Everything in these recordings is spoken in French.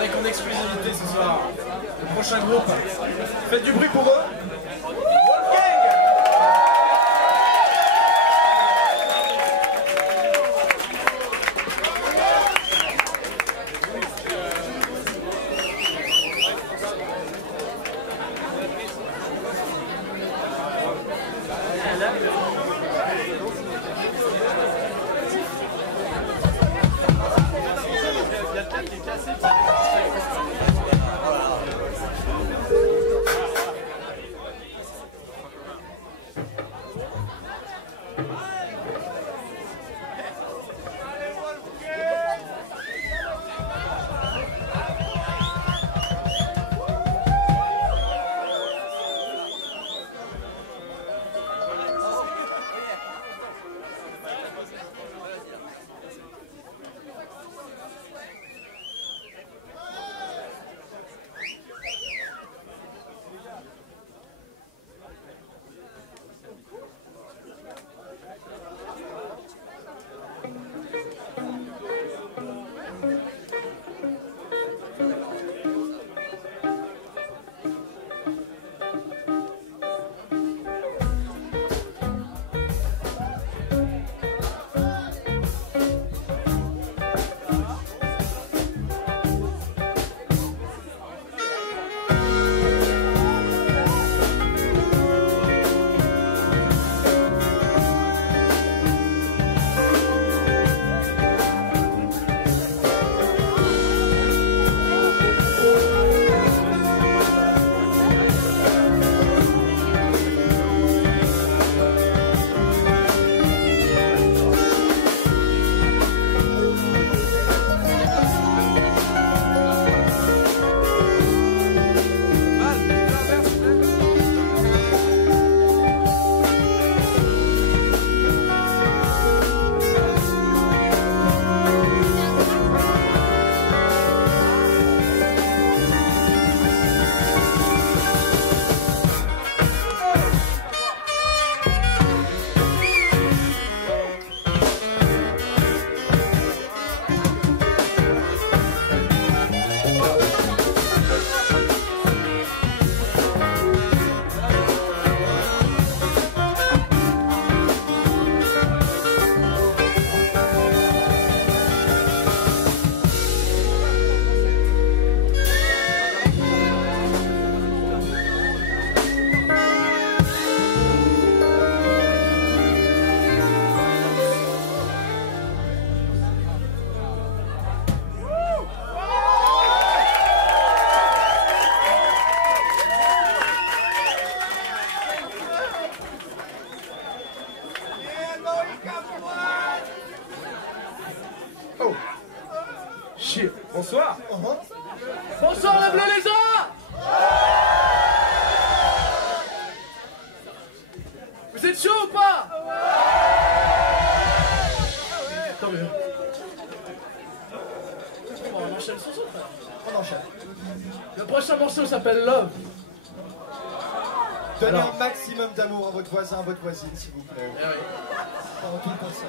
avec en exclusivité ce soir le prochain groupe. Faites du bruit pour eux. Oh. Shit. Bonsoir. Bonsoir la Bléléza. Vous êtes chaud ou pas? Tant mieux. On enchaîne sur ça. On enchaîne. Le prochain morceau s'appelle Love. Donnez Alors. un maximum d'amour à votre voisin, à votre voisine, s'il vous plaît. Eh oui. Pendant tout le concert.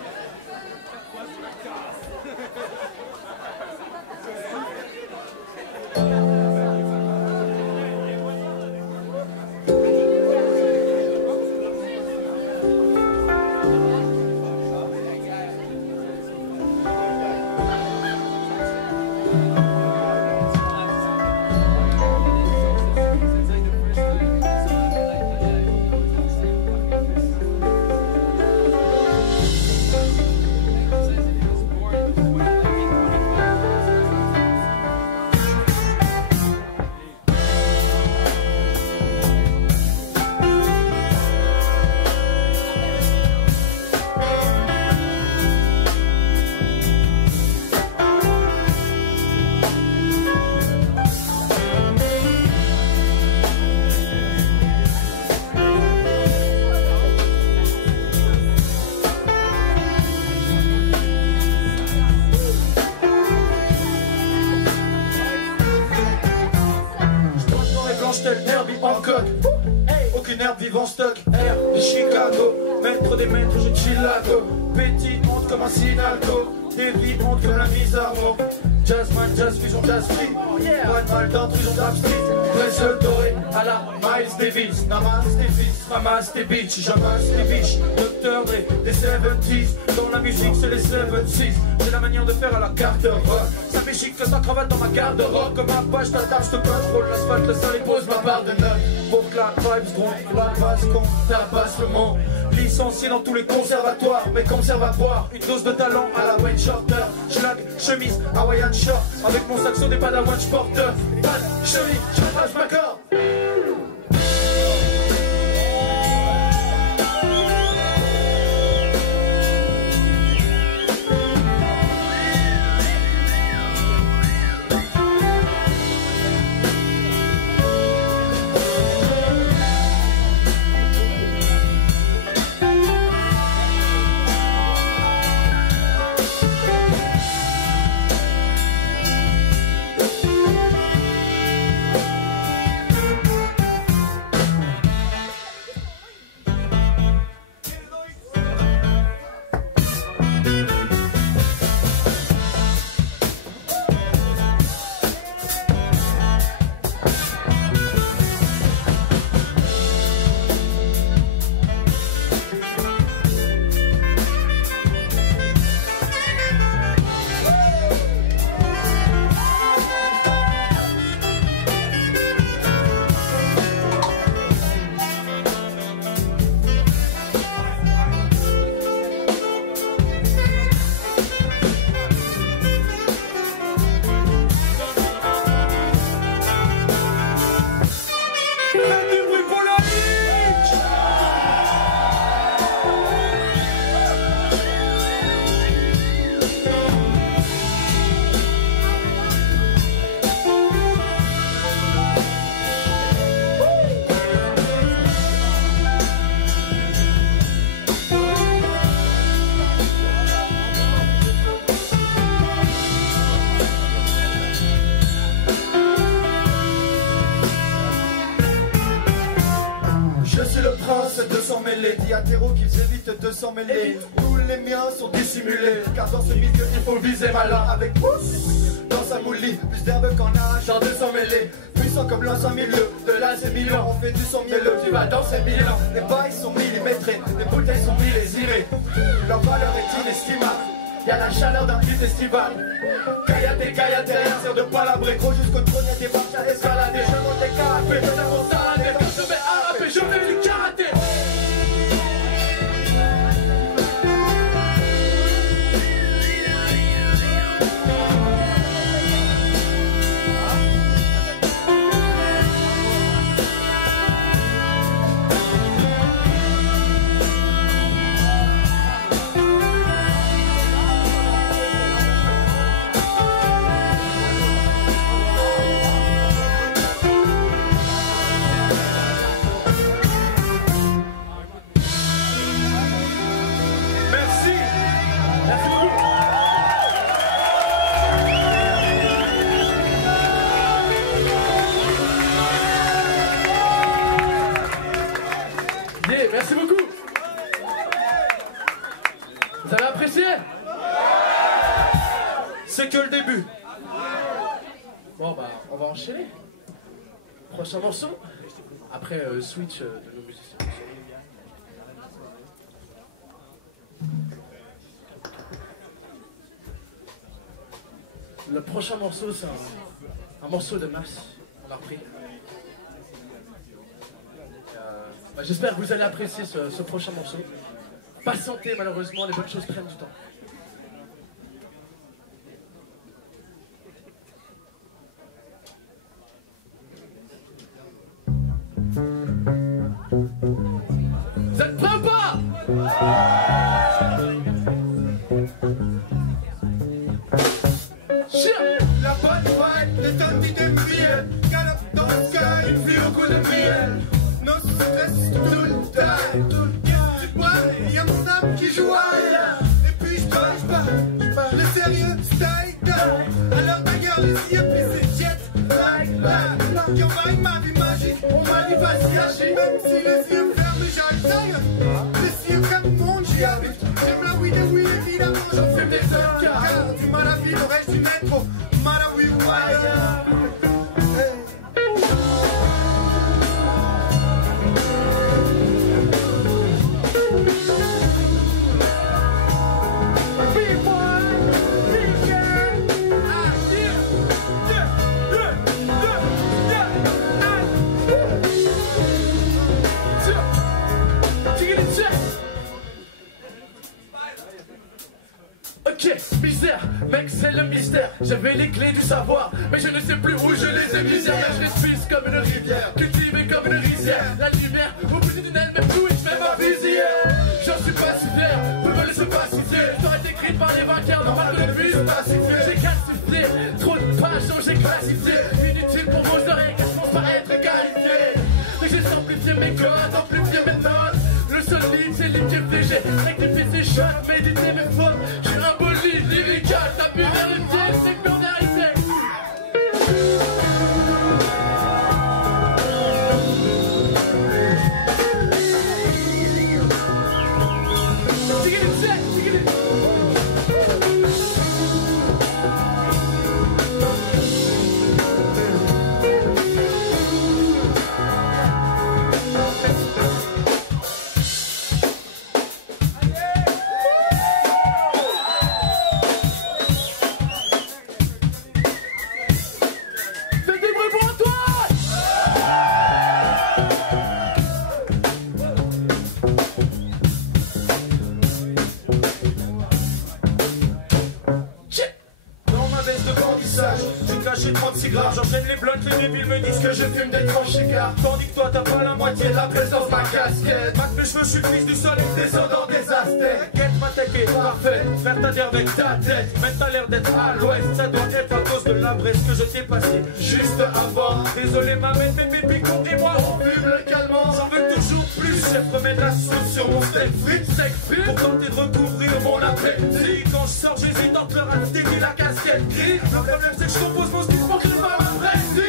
Aucune herbe vive en stock, air de Chicago, maître des maîtres, je chillago, pétillante comme un sinalco, déviante comme la mise à mort, Jazzman, jazz fusion, jazz free. Pas de mal d'intrusion, trap street. Pressure doré à la Miles Davis. Namaste fils, namaste bitch. Jamaste bitch. Dr. Dre, des 70s. Dans la musique, c'est les 76. J'ai la manière de faire à la carte rock. Ça fait chic que ta cravate dans ma garde-robe. Comme ma page, t'attache, je te pince, roule l'asphalte, le sale et pose ma barre de notes. Pour que la vibes gronde, la basse qu'on tabasse le monde. Licencié dans tous les conservatoires, mais conserve à boire. Une dose de talent à la Wayne Shorter. Schlag, chemise, Hawaiian short. Avec mon saxo des padawans, j'porte. Pas de chemise, je m'accorde. Diatéro qu'ils évitent de s'en mêler. Tous les miens sont dissimulés, car dans ce milieu il faut viser malin. Avec pouce dans sa moulie, plus d'herbe qu'en âge, genre de s'en mêler. Puissant comme l'un 100 milieu, de là c'est millions. On fait du son mielleux, tu vas dans ces mille ans. Les bails sont millimétrés, les bouteilles sont millésimées. Leur valeur est inestimable, y'a la chaleur d'un pute estival. Kayate, rien sert de palabrer. Gros jusqu'au trône, y'a des marches à escalader. Je monte des canapés, je mon salade. Quand je vais araber, je fais du karaté. Merci beaucoup. Vous avez apprécié? C'est que le début. Bon bah on va enchaîner. Prochain morceau. Après switch de nos musiciens. Le prochain morceau c'est un morceau de Mass. On a repris. Bah, j'espère que vous allez apprécier ce prochain morceau. Patientez, malheureusement, les bonnes choses prennent du temps. Vous êtes prêts ou pas? La bonne vibe, des tonnes d'idées brillent. Galope dans le sky, une fille au goût de miel. No stress tout le temps. Tu bois, et y'a mon âme qui joue à rien. Et puis j'parle, le sérieux style. Alors d'ailleurs les yeux puis c'est jet like. Qui envahit ma vie magique, on m'arrive à se cacher. Même si les yeux ferment, j'attaque. Les yeux comme monde, j'y habite. J'aime la weed et oui, évidemment, j'en fume des heures. Car du mal à vie, l'oreille du métro. Malawi Wire. Ok, misère, mec c'est le mystère. J'avais les clés du savoir, mais je ne sais plus où je les ai mises. Je respire comme une rivière, cultivée comme une rizière. La lumière au bout du tunnel, même Twitch, même ma visière. J'en suis pas si fier, peu me laisser pacifier. L'histoire est écrite par les vainqueurs, normal de vie pacifié. J'ai calcifié, trop de pages dont j'ai classifié. Inutile pour vos oreilles, que je pense pas être qualifié. Mais j'ai simplifié mes codes, amplifié mes notes. Le seul lead, c'est liquéfié, j'ai rectifié ses shots, médité mes fautes. J'ai un beau lead lyrical, t'as pu vérifier, c'est qu'on est arrivé. J'enchaîne les blunts, les débiles me disent que je fume des tranchées car tandis que toi t'as pas la moitié de la présence de ma casquette. Mac mes cheveux, je suis le fils du sol, descendant des aztèques. Get m'attaquer, parfait, faire ta dire avec ta tête. Mais t'as l'air d'être à l'ouest, ça doit être à cause de la Bresse que je t'ai passé juste avant. Désolé ma mère, mais mes picots et moi on fume le calmant. J'en veux toujours plus, chef, remets de la sauce sur mon steak frites, sec frites. Pour tenter de recouvrir mon appétit. Quand je sors, j'hésite entre le rat et la casquette grise. Le problème c'est que je compose mon style pour que je pas m'apprécie.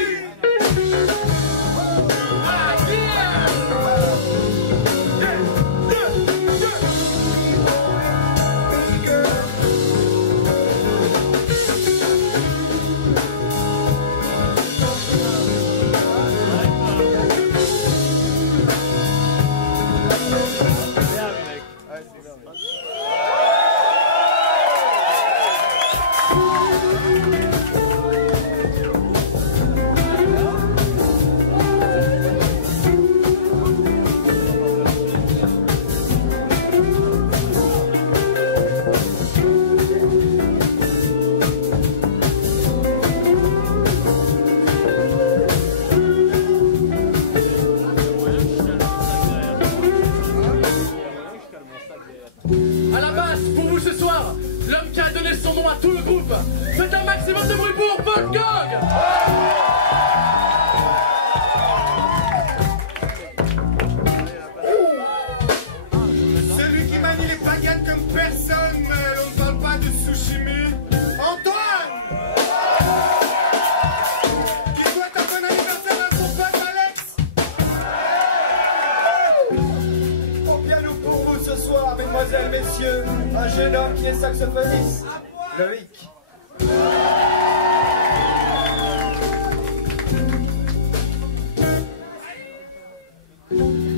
À la base, pour vous ce soir, l'homme qui a donné son nom à tout le groupe. Faites un maximum de bruit pour Paul Gog. C'est lui qui manie les baguettes comme personne. On ne parle pas de sushimi. Antoine, qui souhaite un bon anniversaire à son pote Alex. Au piano pour vous ce soir, mesdemoiselles, messieurs, un jeune homme qui est saxophoniste, Loïc.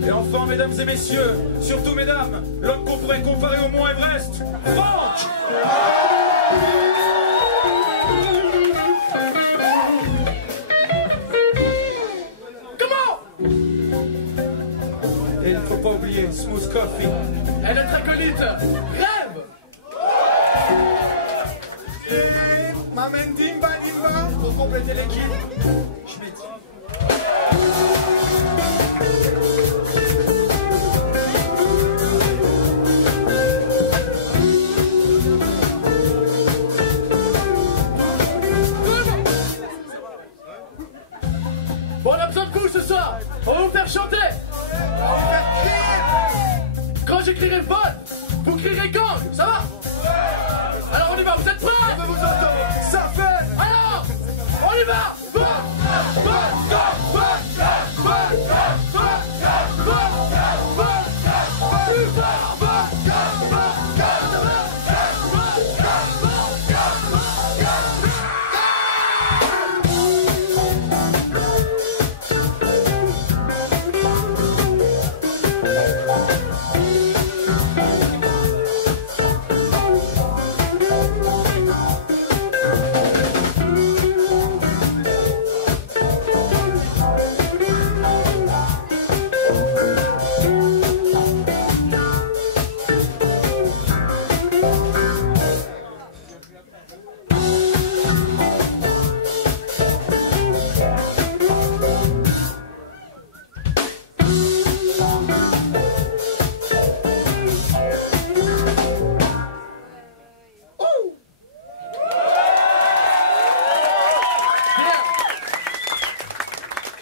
Et enfin, mesdames et messieurs, surtout mesdames, l'homme qu'on pourrait comparer au Mont Everest, Franck. Comment? Et il ne faut pas oublier Smooth Coffee. Et notre acolyte, Rêve. Et Mamendimba Dimba pour compléter l'équipe, Schmitt. Bon, on a besoin de vous ce soir. On va vous faire chanter. On va faire crier. Quand j'écrirai vote, vous crierez gang. Ça va? Alors on y va, vous êtes prêts? On veut vous entendre. Ça fait. Alors, on y va. Vote, vote, vote, vote, vote, vote, vote, vote, vote, vote.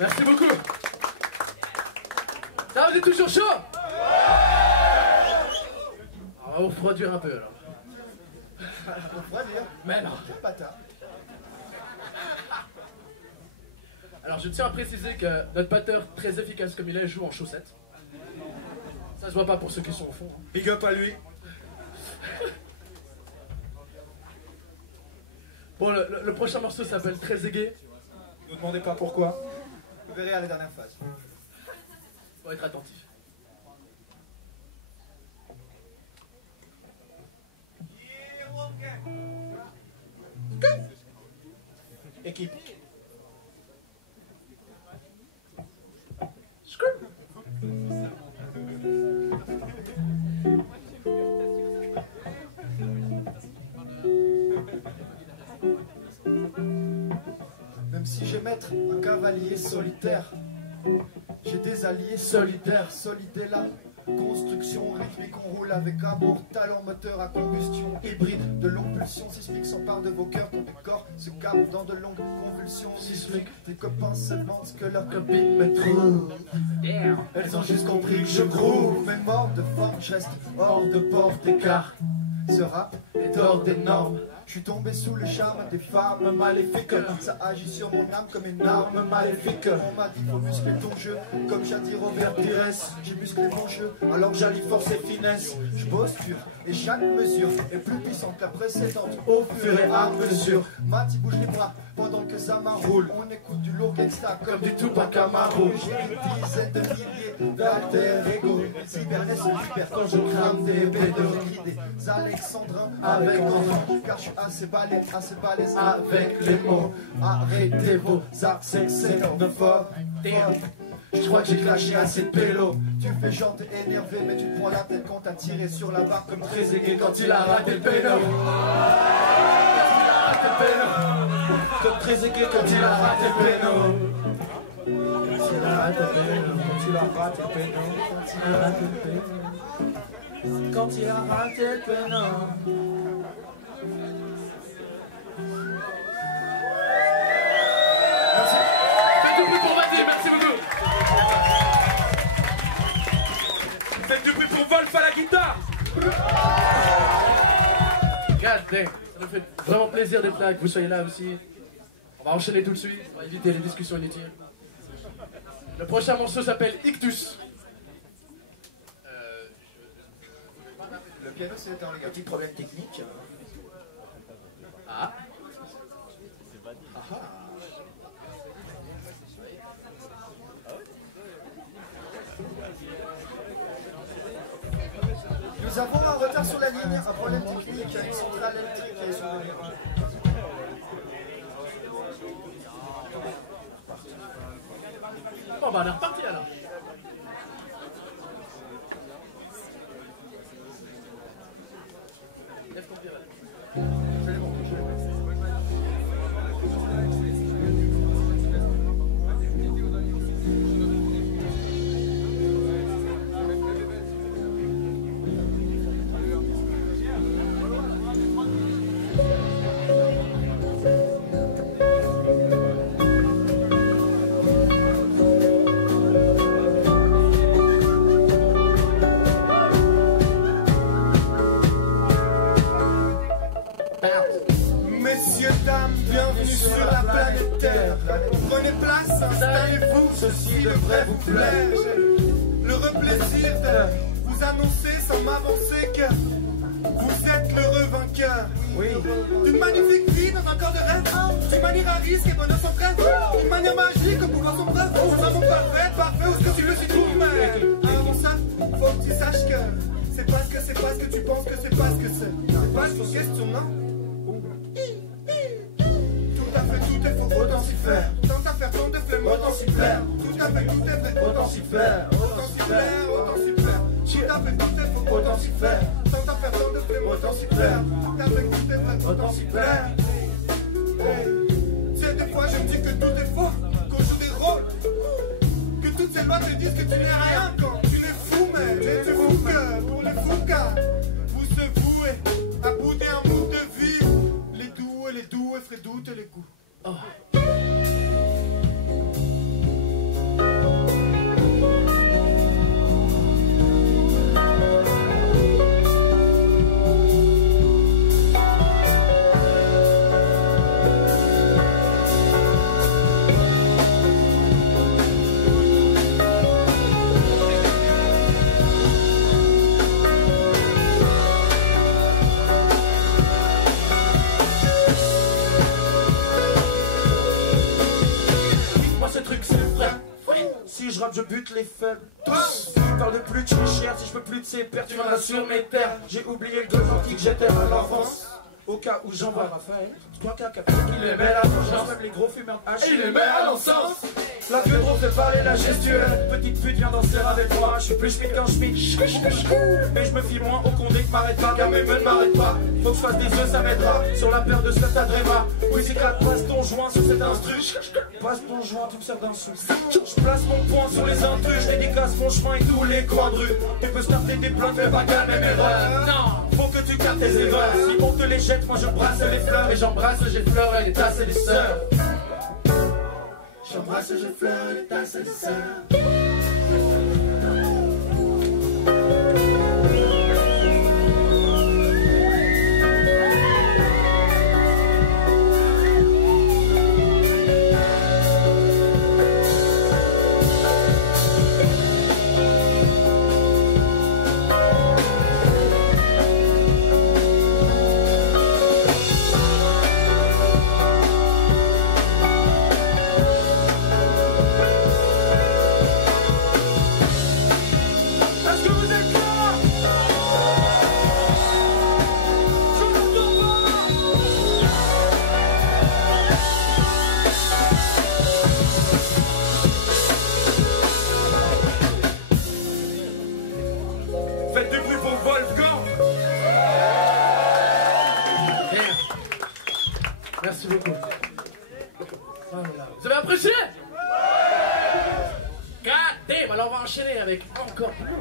Merci beaucoup. Ça, vous êtes toujours chaud? On va vous refroidir un peu alors. Refroidir? Mais non. Quel bâtard. Alors je tiens à préciser que notre batteur, très efficace comme il est, joue en chaussettes. Ça se voit pas pour ceux qui sont au fond. Hein. Big up à lui. Bon, le prochain morceau s'appelle Très aigué. Ne demandez pas pourquoi. Vous verrez à la dernière phase. Faut être attentif. Équipe. Même si j'ai maître un cavalier solitaire, j'ai des alliés solitaires, solidaires là. Construction rythmique, on roule avec amour, talent, moteur à combustion hybride, de longues pulsions sismiques s'emparent de vos cœurs quand des corps se capent dans de longues convulsions sismiques. Tes copains se demandent ce que leurs copines me trouvent. Elles ont juste compris que je groove, mais mort de forme, je reste hors de portée car ce rap est hors des normes. Je suis tombé sous le charme des femmes maléfiques. Ça agit sur mon âme comme une arme maléfique. On m'a dit faut muscler ton jeu, comme j'ai dit Robert Pires. J'ai musclé mon jeu, alors j'allie force et finesse. Je bosse dur, et chaque mesure est plus puissante que la précédente. Au fur et à mesure, Mati bouge les bras pendant que ça m'enroule. On écoute du lourd gangsta comme du Tupac Amaru. J'ai une dizaine de milliers d'alter ego. Cybernet se libère quand je crame des bédos. J'écris des alexandrins avec enfants, car je suis assez balèze avec les mots. Arrêtez vos accès xénophobes. Je crois que j'ai clashé assez de pélo. Tu fais genre t'es énervé, mais tu te prends la tête quand t'as tiré sur la barre comme très aigué quand il a raté le péno. Comme très aigué quand il a raté le péno. Quand il a raté le péno, quand il a raté le péno, quand il a raté le péno, quand il a raté le péno. Merci. Faites du bruit pour Vadim, merci beaucoup. Faites du bruit pour Wolf à la guitare. God damn. Ça nous fait vraiment plaisir d'être là, que vous soyez là aussi. On va enchaîner tout de suite, on va éviter les discussions inutiles. Le prochain morceau s'appelle Ictus. Le piano c'est un petit problème technique. Ah. Nous avons un retard sur la ligne, un problème technique, une centrale électrique qui est sur le virage. Bon bah on est reparti alors. Lève ton pied, Vadim. Messieurs, dames, bienvenue sur la planète Terre. Prenez place, installez-vous, ceci devrait vous plaire. L'heureux plaisir de vous annoncer sans m'avancer que vous êtes l'heureux vainqueur. Oui. D'une magnifique vie dans un corps de rêve, d'une manière à risque et bonheur sans trêve, d'une manière magique au pouvoir son preuve. Nous avons parfait, où est-ce que tu le trouves, mais avant ça, faut que tu saches que c'est pas ce que tu penses que c'est pas ce que c'est. C'est pas une question, non? Tout est faux, autant s'y faire. Tant à faire, tant de flemme, autant s'y plaire. Tout à fait, tout est vrai, autant s'y faire. Autant s'y plaire, autant s'y plaire. Tout à fait, tout est faux, autant s'y faire. Tant à faire, tant de flemme, autant s'y plaire. Tout à fait, tout est vrai, autant s'y plaire. C'est des fois je me dis que tout est faux, qu'on joue des rôles, que toutes ces lois te disent que tu n'es rien quand tu es fou, mais tu fous que pour les fous car vous se vouez à bouder un bout de vie. Les doux et feraient douter les coups. Oh. si je rappe, je bute les faibles. Tous, parle de plus de cher, si je peux plus de ces pertes, tu viendras sur mes terres. J'ai oublié le gentil que j'étais à l'enfance. Au cas où j'envoie Raphaël, quoi qu'un capot qu'il aimait la vengeance, même les gros fumeurs de hache, il aimait à l'encens. La queue drôle fait parler la gestuelle, petite pute viens danser avec moi, je suis plus schmitt qu'un schmitt. Mais je me fie moins au condé que m'arrête pas, car mes meufs ne m'arrêtent pas. Faut que je fasse des œufs, ça m'aidera, sur la paire de cette adréma. Oui c'est clair, passe ton joint sur cet instru. Passe ton joint, tout ça d'un sou. Je place mon poing sur les intrus, je dédicace mon chemin et tous les coins de rue. Tu peux starter des plaintes, mais pas calmer mes erreurs. Non, faut que tu captes tes erreurs. Si on te les jette, moi je brasse les fleurs. Et j'embrasse, j'ai fleuré les tasses et les sœurs. J'embrasse, j'ai fleuré les tasses et les sœurs. Faites du bruit pour Wolfgang. Merci beaucoup. Voilà. Vous avez apprécié? God damn, alors on va enchaîner avec encore plus.